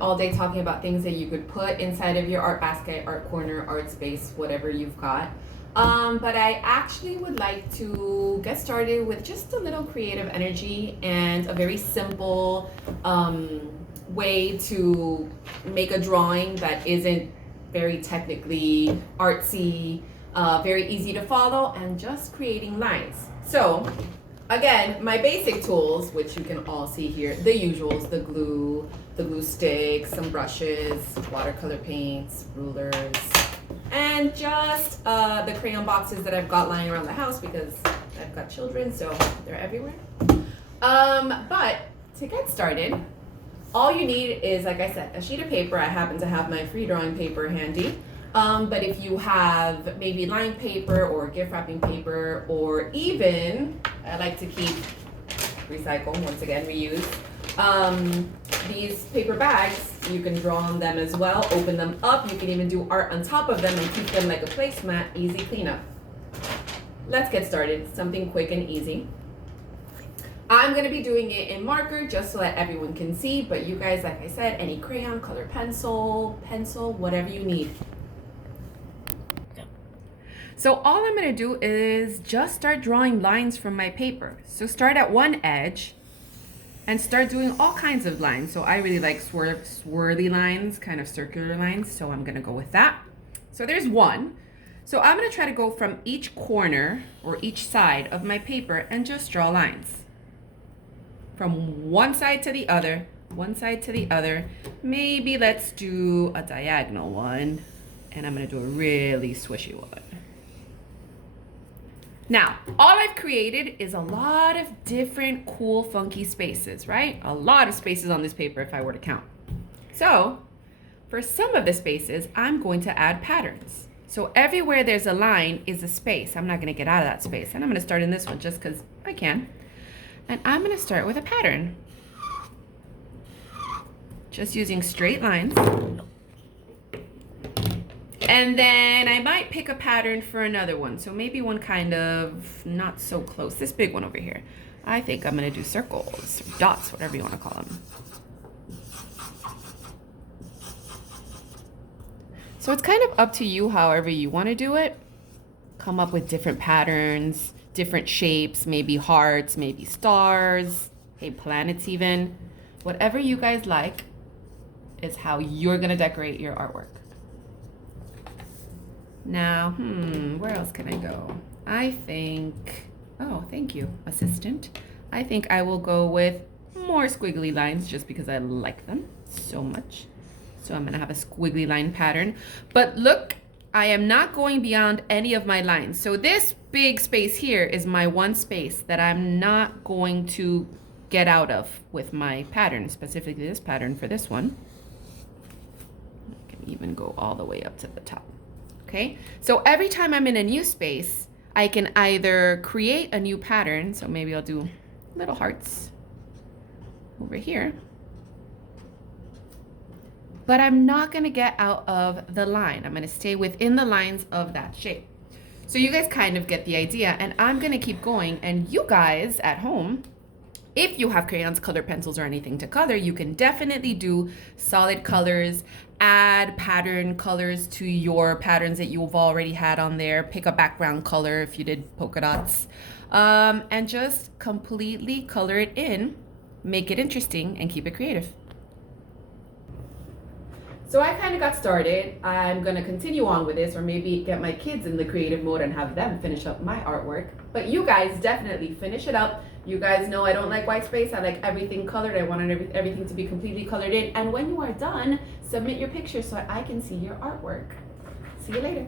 All day talking about things that you could put inside of your art basket, art corner, art space, whatever you've got. But I actually would like to get started with just a little creative energy and a very simple way to make a drawing that isn't very technically artsy, very easy to follow, and just creating lines. So again, my basic tools, which you can all see here, the usuals, the glue stick, some brushes, watercolor paints, rulers, and just the crayon boxes that I've got lying around the house because I've got children, so they're everywhere. But to get started, all you need is, like I said, a sheet of paper. I happen to have my free drawing paper handy. But if you have maybe lined paper or gift wrapping paper, or even, I like to keep, recycle, once again, reuse, these paper bags, you can draw on them as well, open them up. You can even do art on top of them and keep them like a placemat, easy cleanup. Let's get started, something quick and easy. I'm gonna be doing it in marker just so that everyone can see, but you guys, like I said, any crayon, color pencil, whatever you need. So all I'm gonna do is just start drawing lines from my paper. So start at one edge and start doing all kinds of lines. So I really like swirly lines, kind of circular lines, so I'm gonna go with that. So there's one. So I'm gonna try to go from each corner or each side of my paper and just draw lines. From one side to the other, one side to the other. Maybe let's do a diagonal one, and I'm gonna do a really swishy one. Now, all I've created is a lot of different cool, funky spaces, right? A lot of spaces on this paper if I were to count. So, for some of the spaces, I'm going to add patterns. So everywhere there's a line is a space. I'm not gonna get out of that space. And I'm gonna start in this one just because I can. And I'm gonna start with a pattern. Just using straight lines. And then I might pick a pattern for another one. So maybe one kind of not so close. This big one over here. I think I'm gonna do circles, or dots, whatever you wanna call them. So it's kind of up to you however you wanna do it. Come up with different patterns, different shapes, maybe hearts, maybe stars, hey, planets even. Whatever you guys like is how you're gonna decorate your artwork. Now, where else can I go? I think, oh, thank you, assistant. I think I will go with more squiggly lines just because I like them so much. So I'm gonna have a squiggly line pattern. But look, I am not going beyond any of my lines. So this big space here is my one space that I'm not going to get out of with my pattern, specifically this pattern for this one. I can even go all the way up to the top. Okay, so every time I'm in a new space, I can either create a new pattern, so maybe I'll do little hearts over here, but I'm not gonna get out of the line. I'm gonna stay within the lines of that shape. So you guys kind of get the idea, and I'm gonna keep going, and you guys at home, if you have crayons, color pencils, or anything to color, you can definitely do solid colors, add pattern colors to your patterns that you've already had on there, pick a background color if you did polka dots, and just completely color it in, make it interesting, and keep it creative. So I kind of got started. I'm gonna continue on with this, or maybe get my kids in the creative mode and have them finish up my artwork. But you guys definitely finish it up. You guys know I don't like white space. I like everything colored. I want everything to be completely colored in. And when you are done, submit your picture so I can see your artwork. See you later.